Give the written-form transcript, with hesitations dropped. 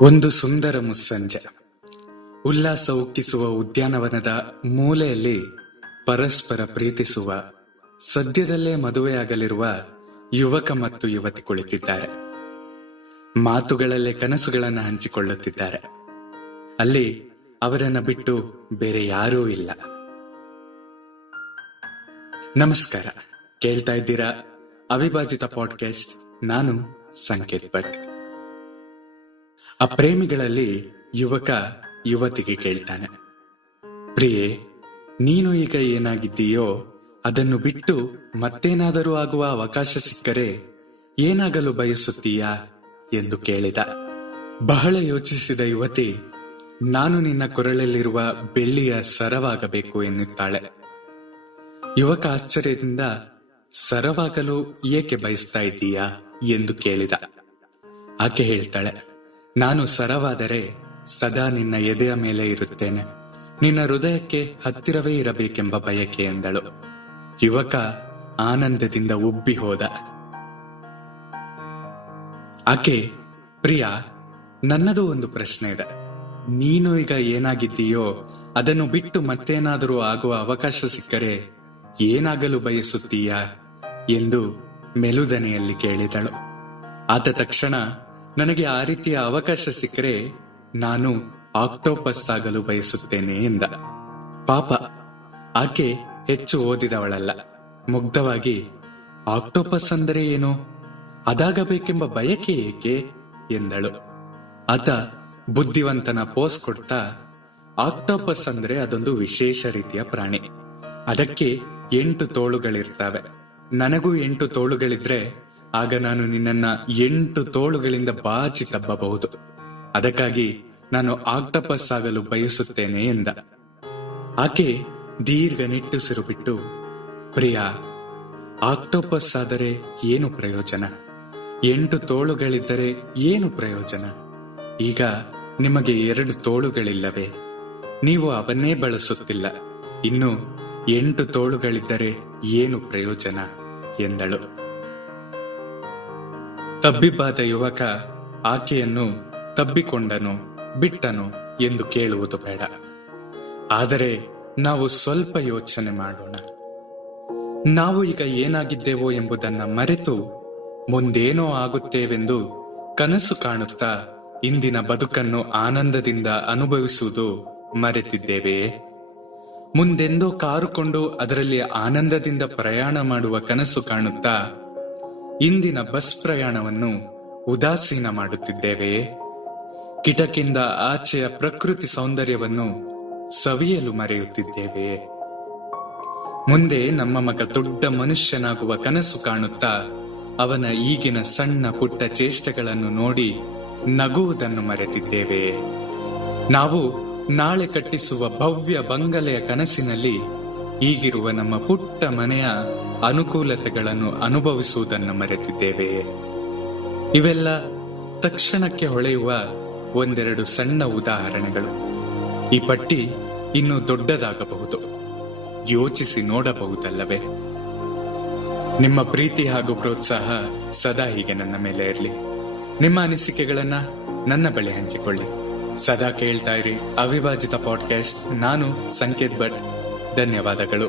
ಒಂದು ಸುಂದರ ಮುಸ್ಸಂಜೆ. ಉಲ್ಲಾಸ ಉಕ್ಕಿಸುವ ಉದ್ಯಾನವನದ ಮೂಲೆಯಲ್ಲಿ ಪರಸ್ಪರ ಪ್ರೀತಿಸುವ, ಸದ್ಯದಲ್ಲೇ ಮದುವೆಯಾಗಲಿರುವ ಯುವಕ ಮತ್ತು ಯುವತಿ ಕುಳಿತಿದ್ದಾರೆ. ಮಾತುಗಳಲ್ಲೇ ಕನಸುಗಳನ್ನು ಹಂಚಿಕೊಳ್ಳುತ್ತಿದ್ದಾರೆ. ಅಲ್ಲಿ ಅವರನ್ನ ಬಿಟ್ಟು ಬೇರೆ ಯಾರೂ ಇಲ್ಲ. ನಮಸ್ಕಾರ, ಕೇಳ್ತಾ ಇದ್ದೀರಾ ಅವಿಭಾಜಿತ ಪಾಡ್ಕಾಸ್ಟ್. ನಾನು ಸಂಕೇತ್ ಭಟ್. ಆ ಪ್ರೇಮಿಗಳಲ್ಲಿ ಯುವಕ ಯುವತಿಗೆ ಕೇಳ್ತಾನೆ, ಪ್ರಿಯೆ, ನೀನು ಈಗ ಏನಾಗಿದ್ದೀಯೋ ಅದನ್ನು ಬಿಟ್ಟು ಮತ್ತೇನಾದರೂ ಆಗುವ ಅವಕಾಶ ಸಿಕ್ಕರೆ ಏನಾಗಲು ಬಯಸುತ್ತೀಯಾ ಎಂದು ಕೇಳಿದ. ಬಹಳ ಯೋಚಿಸಿದ ಯುವತಿ, ನಾನು ನಿನ್ನ ಕೊರಳಲ್ಲಿರುವ ಬೆಳ್ಳಿಯ ಸರವಾಗಬೇಕು ಎನ್ನುತ್ತಾಳೆ. ಯುವಕ ಆಶ್ಚರ್ಯದಿಂದ, ಸರವಾಗಲು ಏಕೆ ಬಯಸ್ತಾ ಇದ್ದೀಯಾ ಎಂದು ಕೇಳಿದ. ಆಕೆ ಹೇಳ್ತಾಳೆ, ನಾನು ಸರವಾದರೆ ಸದಾ ನಿನ್ನ ಎದೆಯ ಮೇಲೆ ಇರುತ್ತೇನೆ, ನಿನ್ನ ಹೃದಯಕ್ಕೆ ಹತ್ತಿರವೇ ಇರಬೇಕೆಂಬ ಬಯಕೆ ಎಂದಳು. ಯುವಕ ಆನಂದದಿಂದ ಉಬ್ಬಿ ಹೋದ. ಆಕೆ, ಪ್ರಿಯ, ನನ್ನದು ಒಂದು ಪ್ರಶ್ನೆ ಇದೆ. ನೀನು ಈಗ ಏನಾಗಿದ್ದೀಯೋ ಅದನ್ನು ಬಿಟ್ಟು ಮತ್ತೇನಾದರೂ ಆಗುವ ಅವಕಾಶ ಸಿಕ್ಕರೆ ಏನಾಗಲು ಬಯಸುತ್ತೀಯಾ ಎಂದು ಮೆಲುದನೆಯಲ್ಲಿ ಕೇಳಿದಳು. ಆತ ತಕ್ಷಣ, ನನಗೆ ಆ ರೀತಿಯ ಅವಕಾಶ ಸಿಕ್ಕರೆ ನಾನು ಆಕ್ಟೋಪಸ್ ಆಗಲು ಬಯಸುತ್ತೇನೆ ಎಂದ. ಪಾಪ, ಆಕೆ ಹೆಚ್ಚು ಓದಿದವಳಲ್ಲ. ಮುಗ್ಧವಾಗಿ, ಆಕ್ಟೋಪಸ್ ಅಂದರೆ ಏನು, ಅದಾಗಬೇಕೆಂಬ ಬಯಕೆ ಏಕೆ ಎಂದಳು. ಆತ ಬುದ್ಧಿವಂತನ ಪೋಸ್ ಕೊಡ್ತಾ, ಆಕ್ಟೋಪಸ್ ಅಂದ್ರೆ ಅದೊಂದು ವಿಶೇಷ ರೀತಿಯ ಪ್ರಾಣಿ. ಅದಕ್ಕೆ 8 ತೋಳುಗಳಿರ್ತವೆ. ನನಗೂ 8 ತೋಳುಗಳಿದ್ರೆ ಆಗ ನಾನು ನಿನ್ನನ್ನ 8 ತೋಳುಗಳಿಂದ ಬಾಚಿ ತಬ್ಬಬಹುದು. ಅದಕ್ಕಾಗಿ ನಾನು ಆಕ್ಟೋಪಸ್ ಆಗಲು ಬಯಸುತ್ತೇನೆ ಎಂದ. ಆಕೆ ದೀರ್ಘ ನಿಟ್ಟುಸಿರು ಬಿಟ್ಟು, ಪ್ರಿಯ, ಆಕ್ಟೋಪಸ್ ಆದರೆ ಏನು ಪ್ರಯೋಜನ? 8 ತೋಳುಗಳಿದ್ದರೆ ಏನು ಪ್ರಯೋಜನ? ಈಗ ನಿಮಗೆ 2 ತೋಳುಗಳಿಲ್ಲವೇ? ನೀವು ಅವನ್ನೇ ಬಳಸುತ್ತಿಲ್ಲ. ಇನ್ನು 8 ತೋಳುಗಳಿದ್ದರೆ ಏನು ಪ್ರಯೋಜನ ಎಂದಳು. ತಬ್ಬಿಬ್ಬಾದ ಯುವಕ ಆಕೆಯನ್ನು ತಬ್ಬಿಕೊಂಡನು ಬಿಟ್ಟನು ಎಂದು ಕೇಳುವುದು ಬೇಡ. ಆದರೆ ನಾವು ಸ್ವಲ್ಪ ಯೋಚನೆ ಮಾಡೋಣ. ನಾವು ಈಗ ಏನಾಗಿದ್ದೇವೋ ಎಂಬುದನ್ನು ಮರೆತು ಮುಂದೇನೋ ಆಗುತ್ತೇವೆಂದು ಕನಸು ಕಾಣುತ್ತಾ ಇಂದಿನ ಬದುಕನ್ನು ಆನಂದದಿಂದ ಅನುಭವಿಸುವುದು ಮರೆತಿದ್ದೇವೆಯೇ? ಮುಂದೆಂದೋ ಕಾರುಕೊಂಡು ಅದರಲ್ಲಿ ಆನಂದದಿಂದ ಪ್ರಯಾಣ ಮಾಡುವ ಕನಸು ಕಾಣುತ್ತಾ ಇಂದಿನ ಬಸ್ ಪ್ರಯಾಣವನ್ನು ಉದಾಸೀನ ಮಾಡುತ್ತಿದ್ದೇವೆಯೇ? ಕಿಟಕಿಯಿಂದ ಆಚೆಯ ಪ್ರಕೃತಿ ಸೌಂದರ್ಯವನ್ನು ಸವಿಯಲು ಮರೆಯುತ್ತಿದ್ದೇವೆಯೇ? ಮುಂದೆ ನಮ್ಮ ಮಗ ದೊಡ್ಡ ಮನುಷ್ಯನಾಗುವ ಕನಸು ಕಾಣುತ್ತಾ ಅವನ ಈಗಿನ ಸಣ್ಣ ಪುಟ್ಟ ಚೇಷ್ಟೆಗಳನ್ನು ನೋಡಿ ನಗುವುದನ್ನು ಮರೆತಿದ್ದೇವೆಯೇ? ನಾವು ನಾಳೆ ಕಟ್ಟಿಸುವ ಭವ್ಯ ಬಂಗಲೆಯ ಕನಸಿನಲ್ಲಿ ಈಗಿರುವ ನಮ್ಮ ಪುಟ್ಟ ಮನೆಯ ಅನುಕೂಲತೆಗಳನ್ನು ಅನುಭವಿಸುವುದನ್ನು ಮರೆತಿದ್ದೇವೆಯೇ? ಇವೆಲ್ಲ ತಕ್ಷಣಕ್ಕೆ ಹೊಳೆಯುವ ಒಂದೆರಡು ಸಣ್ಣ ಉದಾಹರಣೆಗಳು. ಈ ಪಟ್ಟಿ ಇನ್ನೂ ದೊಡ್ಡದಾಗಬಹುದು. ಯೋಚಿಸಿ ನೋಡಬಹುದಲ್ಲವೇ? ನಿಮ್ಮ ಪ್ರೀತಿ ಹಾಗೂ ಪ್ರೋತ್ಸಾಹ ಸದಾ ಹೀಗೆ ನನ್ನ ಮೇಲೆ ಇರಲಿ. ನಿಮ್ಮ ಅನಿಸಿಕೆಗಳನ್ನ ನನ್ನ ಬಳಿ ಹಂಚಿಕೊಳ್ಳಿ. ಸದಾ ಕೇಳ್ತಾ ಇರಿ ಅವಿಭಾಜಿತ ಪಾಡ್ಕಾಸ್ಟ್. ನಾನು ಸಂಕೇತ್ ಭಟ್. ಧನ್ಯವಾದಗಳು.